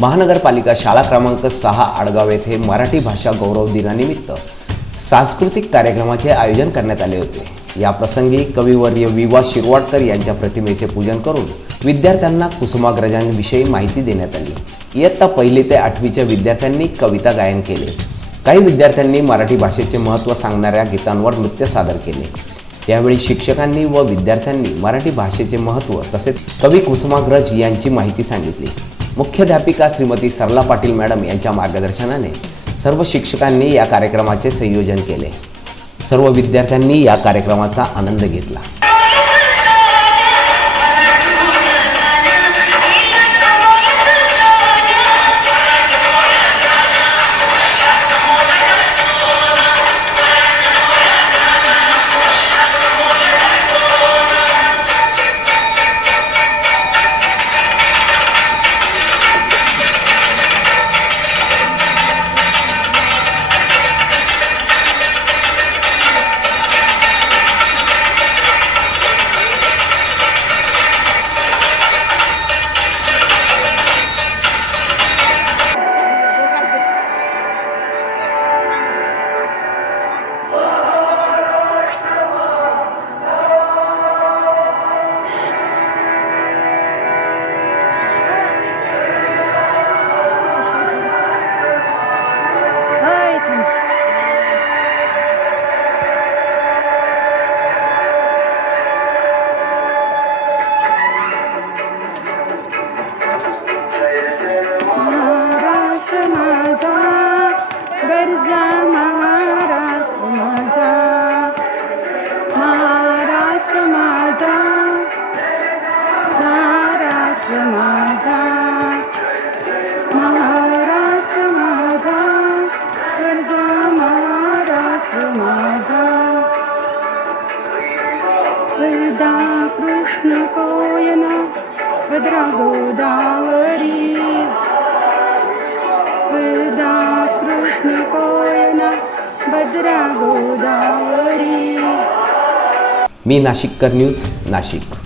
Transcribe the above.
महानगरपालिका शाळा क्रमांक सहा आडगाव येथे मराठी भाषा गौरव दिनानिमित्त सांस्कृतिक कार्यक्रमाचे आयोजन करण्यात आले होते. या प्रसंगी कविवर्य विवा शिरवाडकर यांच्या प्रतिमेचे पूजन करून विद्यार्थ्यांना कुसुमाग्रजांविषयी माहिती देण्यात आली. इयत्ता पहिली ते आठवीच्या विद्यार्थ्यांनी कविता गायन केले. काही विद्यार्थ्यांनी मराठी भाषेचे महत्त्व सांगणाऱ्या गीतांवर नृत्य सादर केले. यावेळी शिक्षकांनी व विद्यार्थ्यांनी मराठी भाषेचे महत्त्व तसेच कवी कुसुमाग्रज यांची माहिती सांगितली. मुख्याध्यापिका श्रीमती सरला पाटील मॅडम यांच्या मार्गदर्शनाने सर्व शिक्षकांनी या कार्यक्रमाचे संयोजन केले. सर्व विद्यार्थ्यांनी या कार्यक्रमाचा आनंद घेतला. महाराष्ट्र माझा महाराष्ट्र माझा महाराष्ट्र माझा गरजा महाराष्ट्र माझा वर्धा कृष्ण कोयना भद्रा गोदावरी वर्धा कृष्ण कोयना भद्रा गोदावरी मी नाशिककर न्यूज नाशिक.